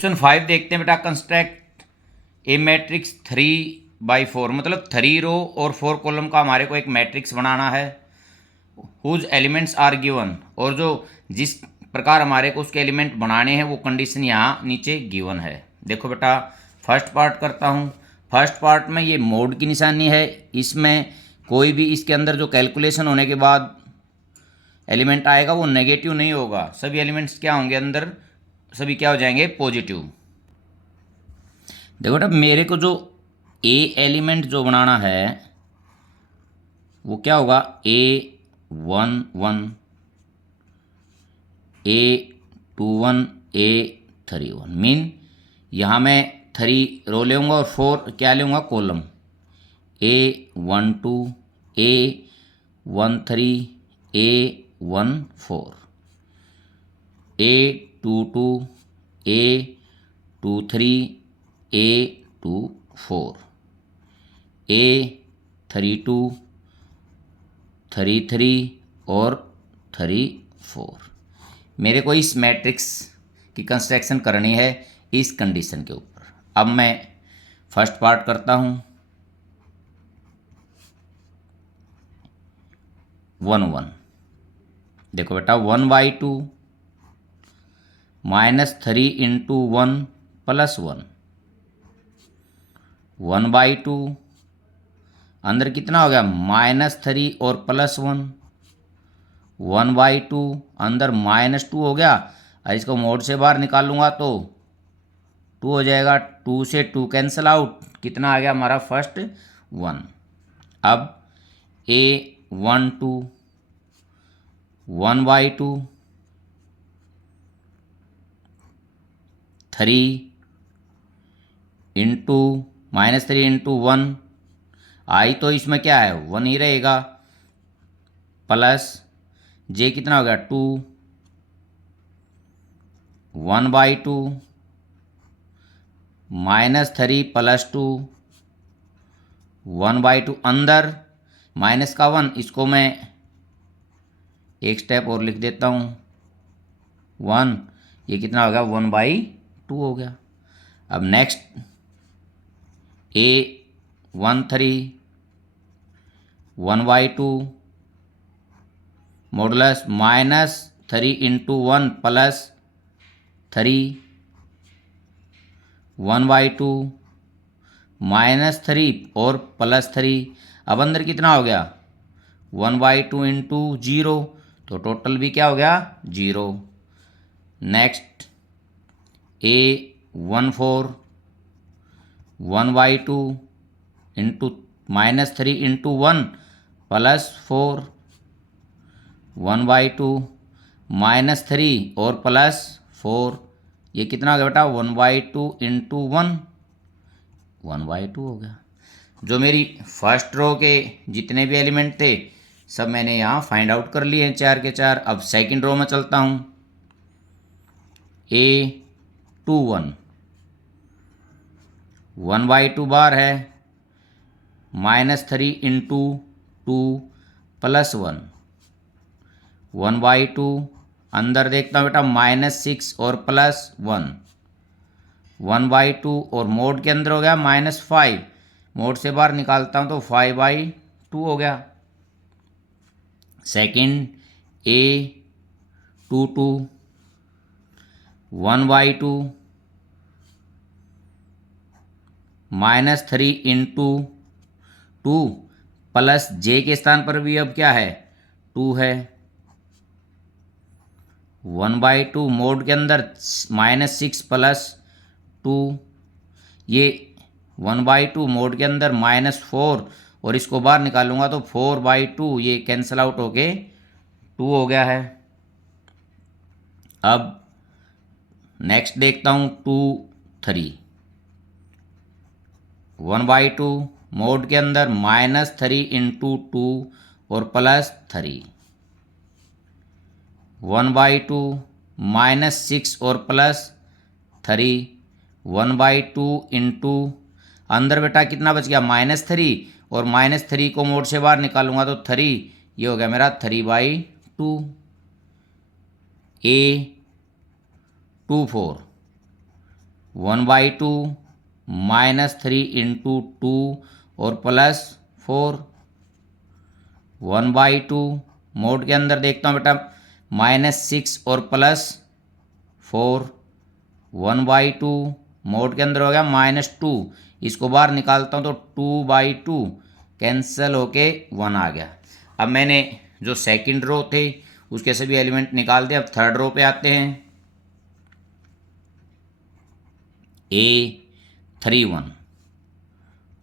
Question 5 देखते हैं बेटा। कंस्ट्रक्ट ए मैट्रिक्स 3/4, मतलब 3 रो और 4 कॉलम का हमारे को एक मैट्रिक्स बनाना है। हुज एलिमेंट्स आर गिवन, और जो जिस प्रकार हमारे को उसके एलिमेंट बनाने हैं वो कंडीशन यहाँ नीचे गिवन है। देखो बेटा, फर्स्ट पार्ट करता हूँ। फर्स्ट पार्ट में ये मोड की निशानी है, इसमें कोई भी इसके अंदर जो कैलकुलेशन होने के बाद एलिमेंट आएगा वो नेगेटिव नहीं होगा, सभी एलिमेंट्स क्या होंगे अंदर, सभी क्या हो जाएंगे, पॉजिटिव। देखो बेटा, मेरे को जो ए एलिमेंट जो बनाना है वो क्या होगा, A11, A21, A31, मीन यहाँ मैं 3 रो लूँगा और 4 क्या लूँगा, column. A12, A13, A14, A22, A23, A24, A32, 33 और 34। मेरे को इस मैट्रिक्स की कंस्ट्रक्शन करनी है इस कंडीशन के ऊपर। अब मैं फर्स्ट पार्ट करता हूँ। 1 1, देखो बेटा, 1/2 -3 × 1 + 1, 1/2 अंदर कितना हो गया, -3 और +1, 1/2 अंदर -2 हो गया, और इसको मोड से बाहर निकालूंगा तो 2 हो जाएगा। 2 से 2 कैंसिल आउट, कितना आ गया हमारा फर्स्ट 1। अब A12, 1/2, 3 इंटू -3 × 1, आई तो इसमें क्या है 1 ही रहेगा, प्लस जे कितना हो गया 2, 1/2 -3 + 2, 1/2 अंदर माइनस का 1, इसको मैं एक स्टेप और लिख देता हूँ 1, ये कितना हो गया 1/2 हो गया। अब नेक्स्ट A13, 1/2 मॉडुलस -3 × 1 + 3, 1/2 -3 और +3, अब अंदर कितना हो गया 1/2 × 0, तो टोटल भी क्या हो गया 0। नेक्स्ट A14, 1/2 × -3 × 1 + 4, 1/2 -3 और +4, ये कितना हो गया बेटा 1/2 × 1, 1/2 हो गया। जो मेरी फर्स्ट रो के जितने भी एलिमेंट थे सब मैंने यहाँ फाइंड आउट कर लिए हैं 4 के 4। अब सेकंड रो में चलता हूँ। A21, 1/2 बार है, -3 × 2 + 1, 1/2 अंदर देखता हूँ बेटा -6 और +1, 1/2 और मोड के अंदर हो गया -5, मोड से बाहर निकालता हूँ तो 5/2 हो गया। सेकंड A22, 1/2 -3 × 2 प्लस जे के स्थान पर भी अब क्या है 2 है, 1/2 मोड के अंदर -6 + 2, ये 1/2 मोड के अंदर -4 और इसको बाहर निकालूंगा तो 4/2, ये कैंसिल आउट होके 2 हो गया है। अब नेक्स्ट देखता हूँ 2 3, 1/2 मोड के अंदर -3 × 2 और +3, 1/2 -6 और +3, 1/2 × अंदर बेटा कितना बच गया -3, और -3 को मोड से बाहर निकालूंगा तो 3, ये हो गया मेरा 3/2। A24, 1/2 -3 इंटू 2 और +4। 1/2 मोड के अंदर देखता हूँ बेटा -6 और +4। 1/2 मोड के अंदर हो गया -2, इसको बाहर निकालता हूँ तो 2/2 कैंसिल होके 1 आ गया। अब मैंने जो सेकंड रो थे उसके सभी एलिमेंट निकाल दिए। अब थर्ड रो पे आते हैं। A31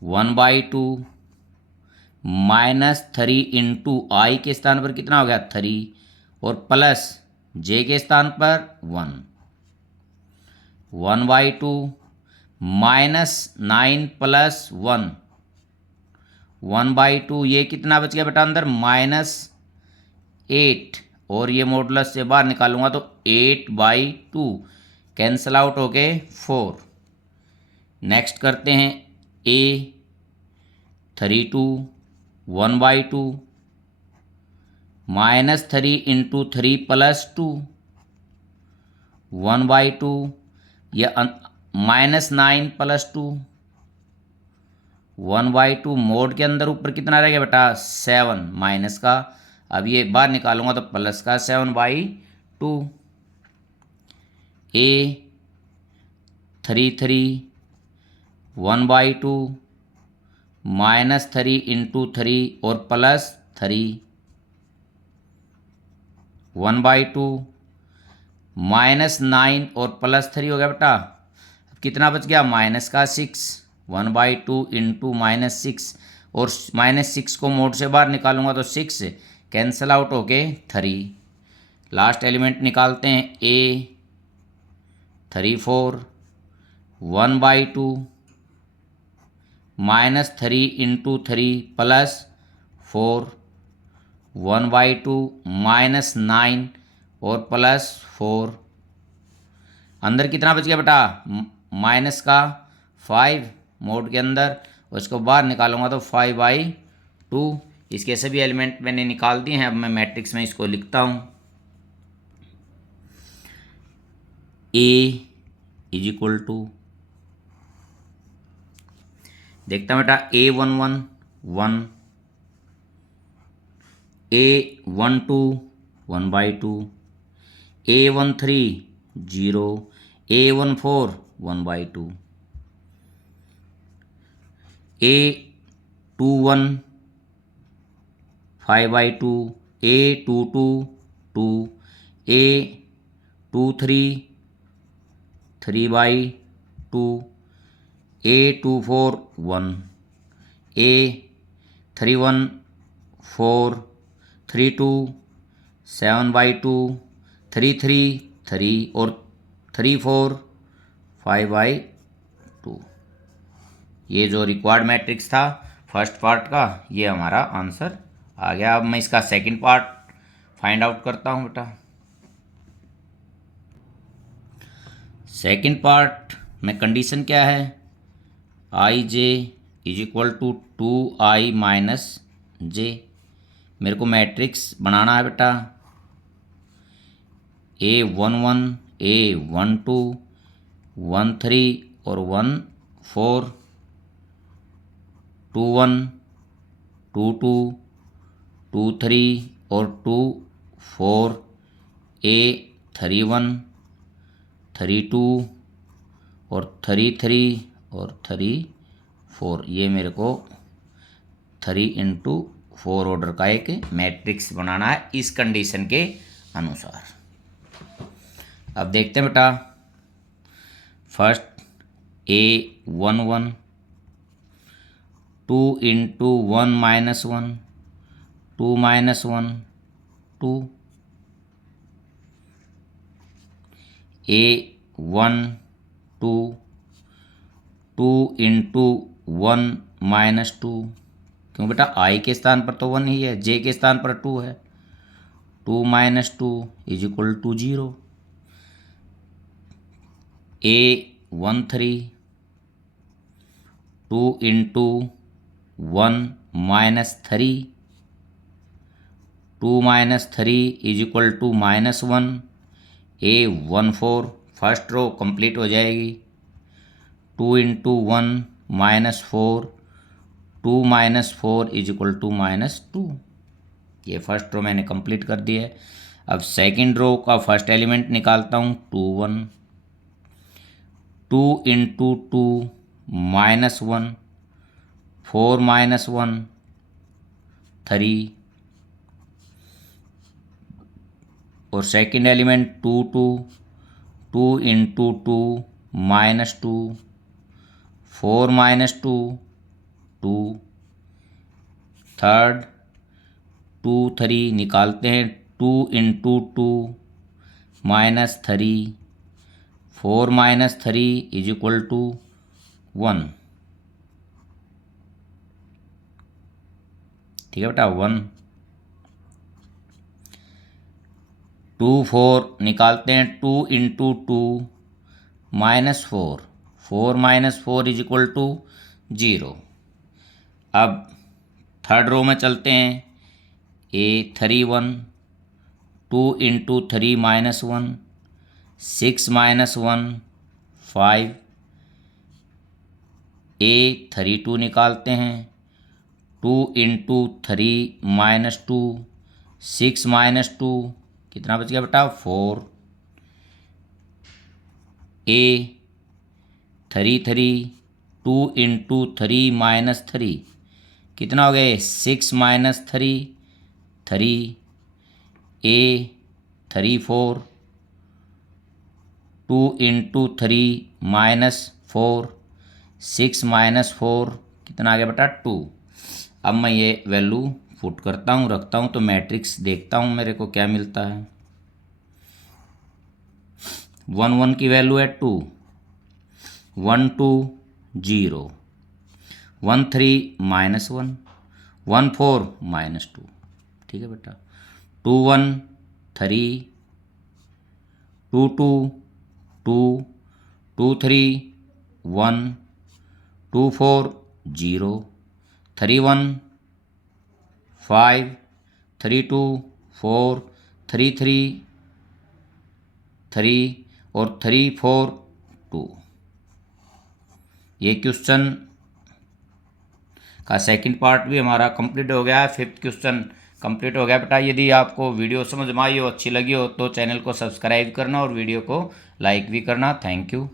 1/2 -3 इंटू आई के स्थान पर कितना हो गया 3 और प्लस जे के स्थान पर 1। 1/2 -9 + 1। 1/2 ये कितना बच गया बेटा अंदर -8 और ये मॉडुलस से बाहर निकालूंगा तो 8/2 कैंसल आउट हो गए 4। नेक्स्ट करते हैं A32 1/2 -3 इंटू 3 + 2। 1/2 या -9 + 2। 1/2 मोड के अंदर ऊपर कितना रहेगा बेटा 7 माइनस का, अब ये बाहर निकालूंगा तो प्लस का 7/2। A33 1/2 -3 इंटू 3 और +3। 1/2 -9 और +3 हो गया बेटा, अब कितना बच गया माइनस का 6। 1/2 इंटू -6 और -6 को मोड से बाहर निकालूंगा तो 6 कैंसल आउट होके 3। लास्ट एलिमेंट निकालते हैं A34 1/2 -3 इंटू 3 +4। 1/2 -9 और +4। अंदर कितना बच गया बेटा माइनस का 5 मोड के अंदर, उसको बाहर निकालूंगा तो 5/2। इसके सभी एलिमेंट मैंने निकाल दिए हैं। अब मैं मैट्रिक्स में इसको लिखता हूँ। A = देखता हूँ बेटा A11 1, A12 1/2, A13 0, A14 1/2, A21 5/2, A22 2, A23 3/2, A24 1, A31 4, 32 7/2, 33 3 और 34 5/2। ये जो रिक्वायर्ड मैट्रिक्स था फर्स्ट पार्ट का, ये हमारा आंसर आ गया। अब मैं इसका सेकंड पार्ट फाइंड आउट करता हूँ बेटा। सेकंड पार्ट में कंडीशन क्या है, IJ = 2I - J। मेरे को मैट्रिक्स बनाना है बेटा। A11 A12 13 और 14, 21 22 23 और 24, A31 32 और 33 और 34। ये मेरे को 3 × 4 ऑर्डर का एक मैट्रिक्स बनाना है इस कंडीशन के अनुसार। अब देखते हैं बेटा। फर्स्ट A11 2 × 1 - 1 2 - 1 2, A12 2 × 1 - 2, क्यों बेटा I के स्थान पर तो 1 ही है, J के स्थान पर 2 है। 2 - 2 = 0। A13 2 × 1 - 3 2 - 3 = -1। A14 first row complete हो जाएगी। 2 इंटू 1 -4, 2 - 4 इज इक्वल टू -2। ये फर्स्ट रो मैंने कंप्लीट कर दिया है। अब सेकंड रो का फर्स्ट एलिमेंट निकालता हूँ, 2 1, 2 इंटू 2 -1, 4 -1 3, और सेकंड एलिमेंट 2 2, 2 इंटू 2 -2, 4 -2 2, थर्ड 2 3 निकालते हैं, 2 इंटू 2 -3, 4 -3 इज इक्वल टू 1। ठीक है बेटा, 1। 2 4 निकालते हैं, 2 इंटू 2 -4, 4 -4 इज इक्वल टू 0। अब थर्ड रो में चलते हैं, ए 3 1, 2 इंटू 3 -1, 6 -1 5, ए 3 2 निकालते हैं, 2 इंटू 3 -2, 6 -2 कितना बच गया बेटा, 4, ए 3 3, 2 इंटू 3 -3 कितना हो गया, 6 -3 3, ए 3 4, 2 इंटू 3 -4, 6 -4 कितना आ गया बेटा, 2। अब मैं ये वैल्यू पुट करता हूँ, रखता हूँ, तो मैट्रिक्स देखता हूँ मेरे को क्या मिलता है। 1 1 की वैल्यू है 2, 1 2 0, 1 3 -1, 1 4 -2। ठीक है बेटा, 2 1 3, 2 2 2, 2 3 1, 2 4 0, 3 1 5, 3 2 4, 3 3 3 और 3 4 2। ये क्वेश्चन का सेकंड पार्ट भी हमारा कंप्लीट हो गया है। फिफ्थ क्वेश्चन कंप्लीट हो गया बेटा। यदि आपको वीडियो समझ में आई हो, अच्छी लगी हो, तो चैनल को सब्सक्राइब करना और वीडियो को लाइक भी करना। Thank you.